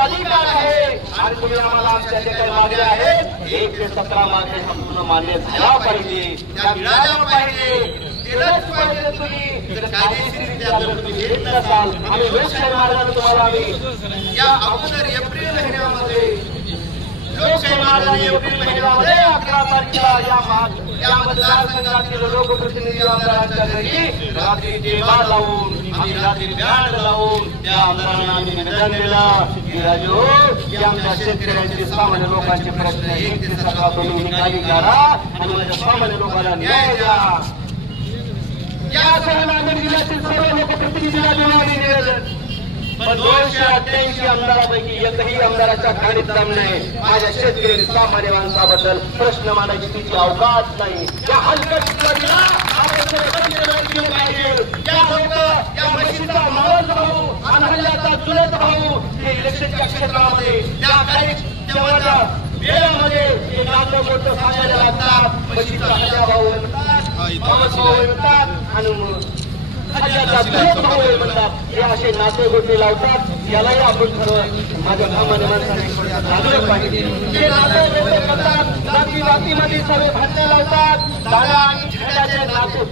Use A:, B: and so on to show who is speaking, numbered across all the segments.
A: अधिकार आहे. आणि तुम्ही आम्हाला आमच्या जे काही मागण्या आहेत एक ते सतरा मागण्या संपूर्ण मान्य झाल्या पाहिजे. त्या मिळाल्या पाहिजे. केलंच पाहिजे तुम्ही. जर कायदेशीररित्या जर तुम्ही देत नसाल आणि लोकशाही मार्गाने तुम्हाला आम्ही. या अगोदर एप्रिल महिन्यामध्ये लोकशाही मार्गाने एप्रिल महिन्यामध्ये अकरा तारखेला या या मतदारसंघातील लोकप्रतिनिधी आमदारांच्या घरी रात्री जेवा लावून आम्ही रात्री लावून त्या आमदारांना आम्ही निवेदन दिलं. की राजू की आमच्या शेतकऱ्यांचे सामान्य लोकांचे प्रश्न एक ते तुम्ही निकाली करा आणि माझ्या सामान्य लोकांना न्याय द्या. या सर्व नांदेड जिल्ह्यातील सर्व लोकप्रतिनिधीला निवेदन. पण दोनशे अठ्ठ्याऐंशी आमदारापैकी एकही आमदाराच्या गाडीत दम नाही. माझ्या शेतकरी सामान्य माणसाबद्दल प्रश्न मांडायची तिची अवकाश नाही. त्या हलकट चित्रकीला आपण सर्व सत्य व्यक्ती पाहिजे या लोक या म्हशीचा मावस भाऊ आणि हल्ल्याचा चुलत भाऊ इलेक्शनच्या क्षेत्रामध्ये त्या काही वेळामध्ये मोठं सांगायला लागतात भाऊ म्हणतात भाऊ म्हणतात आणि हे असे नाते गोटे लावतात यालाही आपण सर्व माझ्या सामान्य माणसाने लागलं पाहिजे. हे नाते गोटे करतात जाती जातीमध्ये सर्व भांडणं लावतात दादा आणि झेंड्याचे नातू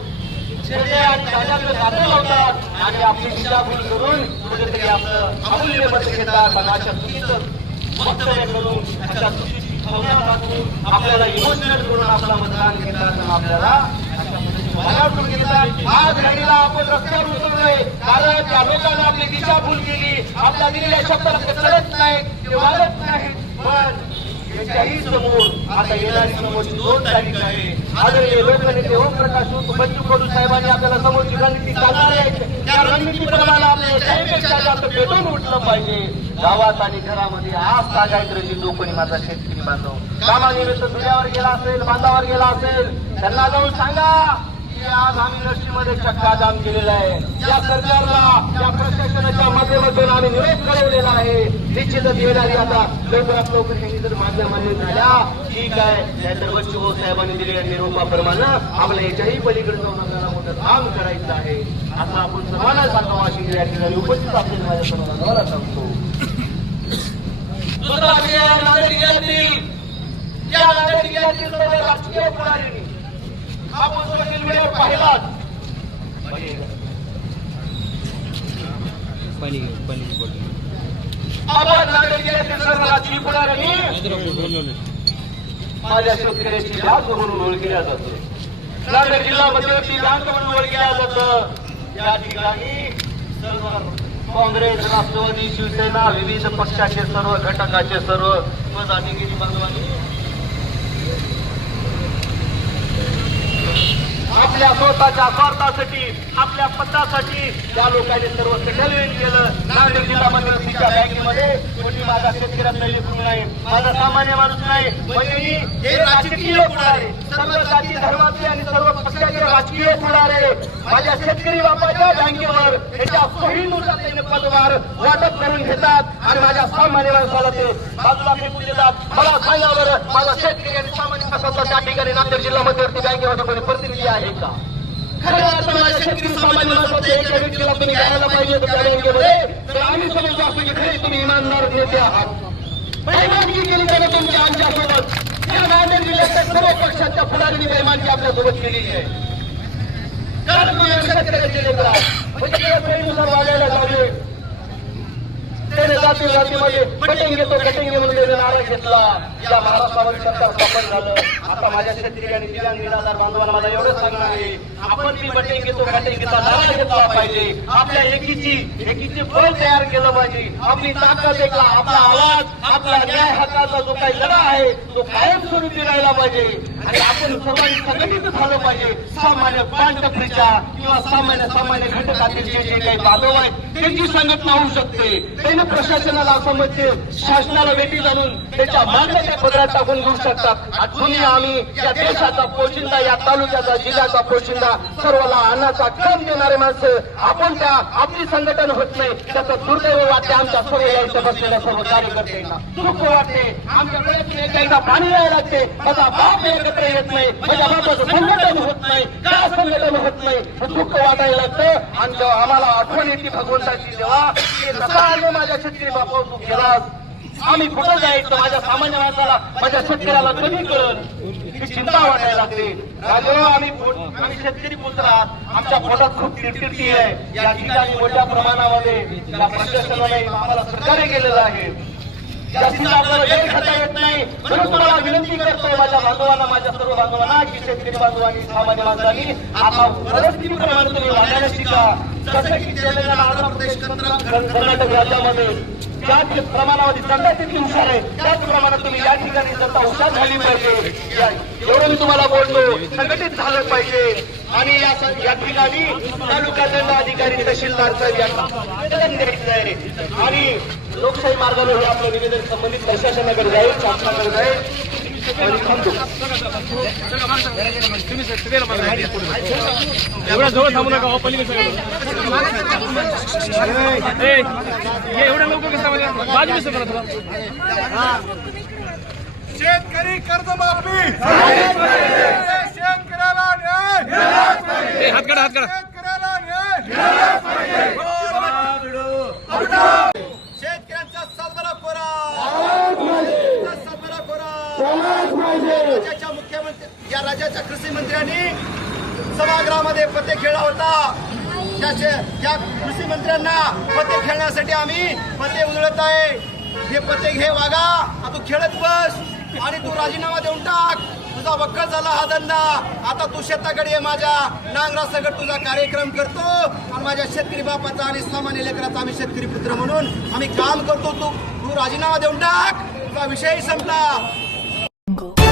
A: झेंडे आणि दादाचे लावतात आणि आपली दिशाभूल करून कुठेतरी आपलं अमूल्य मत घेतात आणि अशा चुकीचं वक्तव्य करून अशा चुकीची भावना दाखवून आपल्याला इमोशनल करून आपला मतदान घेतात आपल्याला आज घडीला आपण रस्त्यावर उतरलोय. कारण त्या लोकांना आपली दिशाभूल केली. आपल्या दिलेल्या शब्दाला ते चढत नाही ते वाढत नाही पण त्यांच्याही समोर. आता येणारी समोरची दोन तारीख आहे. आदरणीय लोकनेते ओमप्रकाश उर्फ बच्चू कडू साहेबांनी आपल्याला समोरची रणनीती काढणार आहे त्या रणनीतीप्रमाणे आपल्या त्याहीपेक्षा जास्त पेटून उठलं पाहिजे. गावात आणि घरामध्ये आज तागायत लोकांनी माझा शेतकरी बांधव. कामानिमित्त धुळ्यावर गेला असेल बांधावर गेला असेल त्यांना जाऊन सांगा आज आम्ही नर्सीमध्ये चक्का जाम केलेला आहे. या सरकारला या प्रशासनाच्या माध्यमातून आम्ही निरोप कळवलेला आहे. निश्चितच येणारी आता लवकरात लवकर ह्यांनी जर मागण्या मान्य झाल्या ठीक आहे. नाहीतर बच्चू भाऊ साहेबांनी दिलेल्या निरोपाप्रमाणे आम्हाला याच्याही पलीकडे जाऊन आपल्याला मोठं काम करायचं आहे. असं आपण सर्वांना सांगावं अशी या ठिकाणी उपस्थित असलेल्या माझ्या सर्वांना सांगतो. राजकीय प्रणाली आपण सोशल मीडियावर पाहिलात.
B: पाणी
A: माझ्या शेतकऱ्याची जात म्हणून ओळखल्या जातं. नांदेड म्हणून ओळखल्या जातं. या ठिकाणी काँग्रेस राष्ट्रवादी शिवसेना विविध पक्षाचे सर्व घटकाचे सर्व पदाधिकारी बांधवांनी आपल्या स्वतःच्या स्वार्थासाठी आपल्या पदासाठी त्या लोकांनी सर्व सेटलमेंट केलं. नांदेड जिल्ह्यामध्ये तिच्या बँकेमध्ये कोणी माझा शेतकऱ्यात लेकरू नाही माझा सामान्य माणूस नाही. म्हणजे हे राजकीय सर्व जाती धर्माचे आणि सर्व पक्षाचे राजकीय पुढारे माझ्या शेतकरी बापाच्या बँकेवर त्याच्या सोयीनुसार पदभार वाटप करून घेतात आणि माझ्या सामान्य माणसाला ते बाजूला फेकून देतात मला सांगा बरं माझा शेतकरी आणि सामान्य माणसाचा त्या ठिकाणी नांदेड जिल्हा मध्यवर्ती बँकेमध्ये कोणी प्रतिनिधी आहे का? खरं अर्थ माझ्या शेतकरी सामान्य माणसाच्या एका व्यक्तीला तुम्ही घ्यायला पाहिजे त्या बँकेमध्ये तर आम्ही समजतो असतो की खरे तुम्ही इमानदार नेते आहात. केली त्याने तुमच्या आमच्यासोबत. या नांदेड जिल्ह्याच्या सर्व पक्षांच्या फुलांनी बैमानगी आपल्यासोबत केलेली आहे. तुम्ही शेतकऱ्याचे लेकर म्हणजे वागायला त्याने जाती जातीमध्ये कटिंग घेतो कटिंग म्हणून त्याने नारा घेतला. या महाराष्ट्रामध्ये सरकार स्थापन झालं. आता माझ्या निराधार बांधवांना मला आहे. आपण मी बटिंग घेतो कटिंग घेता नारा घेतला पाहिजे. आपल्या एकीची एकीचे बळ तयार केलं पाहिजे. आपली ताकद एक आपला आवाज आपला न्याय हक्काचा जो काही लढा आहे तो कायमस्वरूपी राहिला पाहिजे. आणि आपण सर्वांनी संघटित झालं पाहिजे. सामान्य पानटपरीच्या किंवा सामान्य सामान्य घटकातील जे जे काही बांधव आहेत त्यांची संघटना होऊ शकते. त्यांनी प्रशासनाला समजते शासनाला भेटी जाणून त्याच्या मागण्याच्या पदरात टाकून घेऊ शकतात. आठवणी आम्ही या देशाचा पोशिंदा या तालुक्याचा जिल्ह्याचा पोशिंदा सर्वाला अन्नाचा क्रम देणारे माणसं आपण त्या आपली संघटन होत नाही. त्याचं दुर्दैव वाटते आमच्या सर्व या बसलेल्या सर्व कार्यकर्त्यांना. दुःख वाटते. आमच्या पाणी यायला लागते. त्याचा बाप एकत्र येत नाही म्हणजे बापाचं संघटन होत नाही. का संघटन होत नाही? दुःख वाटायला लागतं. आणि जेव्हा आम्हाला आठवण येते भगवंताची जेव्हा ते नका माझ्या शेतकरी बापा तू गेलास आम्ही कुठं जायचं? माझ्या सामान्य माणसाला माझ्या शेतकऱ्याला कधी कळण ही चिंता वाटायला लागते. राजो आम्ही आम्ही शेतकरी पुत्र आहात आमच्या पोटात खूप तिरतिरती आहे. या ठिकाणी मोठ्या प्रमाणामध्ये या प्रशासनाने आम्हाला सहकार्य केलेलं आहे. जास्तीत आपल्याला वेळ खाता येत नाही. म्हणून तुम्हाला विनंती करतोय माझ्या बांधवांना माझ्या सर्व बांधवांना की शेतकरी बांधवांनी सामान्य माणसांनी आता परिस्थितीप्रमाणे तुम्ही वागायला शिका. जसं की तेलंगणा आंध्र प्रदेश कर्नाटक राज्यामध्ये ज्या प्रमाणामध्ये जनता तितकी हुशार आहे त्याच प्रमाणात तुम्ही या ठिकाणी जनता हुशार झाली पाहिजे. एवढं मी तुम्हाला बोलतो संघटित झालं पाहिजे. आणि या ठिकाणी तालुका दंड अधिकारी तहसीलदार साहेब यांना आणि लोकशाही मार्गाने हे आपलं निवेदन संबंधित प्रशासनाकडे जाईल शासनाकडे जाईल. आणि थांबतो.
B: एवढ्या जवळ थांबू नका हो, एवढ्या लवकर कसं बाजू बाजूला करा तुला
C: शेतकरी कर्जमाफी शेतकऱ्याला न्याय
B: ए, हात काढा हात काढा
C: शेतकऱ्याला न्याय शेतकऱ्यांचा सातबारा कोरा सातबारा कोरा राज्याच्या मुख्यमंत्री या राज्याच्या कृषी मंत्र्यांनी सभागृहामध्ये पते खेळला होता. त्याचे या कृषी मंत्र्यांना पते खेळण्यासाठी आम्ही पते उधळत आहे. हे पते घे वागा. आता तू खेळत बस. आणि तू राजीनामा देऊन टाक. तुझा वक्कल झाला हा धंदा. आता तू शेताकडे ये माझ्या. नांगरा सगट तुझा कार्यक्रम करतो. आणि माझ्या शेतकरी बापाचा आणि सामान्य लेकराचा आम्ही शेतकरी पुत्र म्हणून आम्ही काम करतो. तू तू राजीनामा देऊन टाक. तुझा विषय संपला. jungle